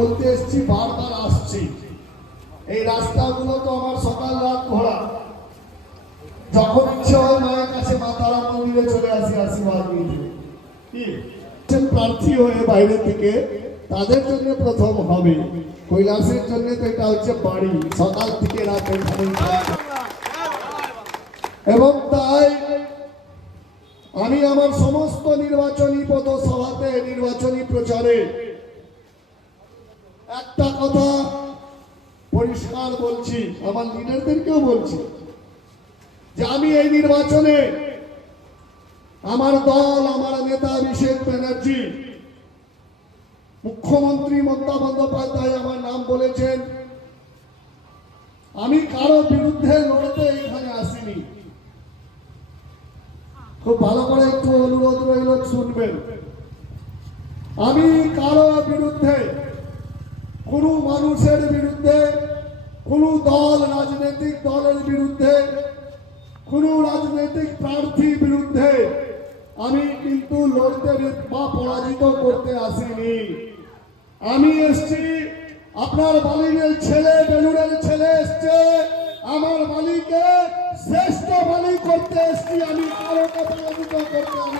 বলতে এসছি, বারবার আসছি, এই রাস্তাগুলো তো আমার সকাল রাত ঘোরা। যখন ইচ্ছে হয় মায়ের কাছে মা তারা মন্দিরে চলে আসি আশীর্বাদ নিতে। কি প্রার্থী হয়ে বাইরে থেকে তাদের জন্য প্রথম হবে, কৈলাসের জন্য তো এটা হচ্ছে বাড়ি, সকাল থেকে রাত এখানেই থাকবে। এবং তাই আমি আমার সমস্ত নির্বাচনী পথসভাতে, নির্বাচনী প্রচারে একটা কথা পরিষ্কার বলছি, আমার লিডারদেরকেও বলছি যে আমি এই নির্বাচনে আমার দল, আমার নেতা অভিষেক ব্যানার্জি, মুখ্যমন্ত্রী মমতা বন্দ্যোপাধ্যায় আমার নাম বলেছেন। আমি কারো বিরুদ্ধে লড়তে এখানে আসিনি। খুব ভালো করে একটু অনুরোধ রইল, শুনবেন। আমি কারো বিরুদ্ধে, কোন মানুষের বিরুদ্ধে, কোন দল, রাজনৈতিক দলের বিরুদ্ধে, কোন রাজনৈতিক প্রার্থীর বিরুদ্ধে আমি কিন্তু লড়তে বা পরাজিত করতে আসিনি। আমি এসছি, আপনার বালিনের ছেলে, বেলুড়ের ছেলে এসছে, আমার বালিকে শ্রেষ্ঠ বালি করতে এসছি। আমি কারোকে পরাজিত করতে আমি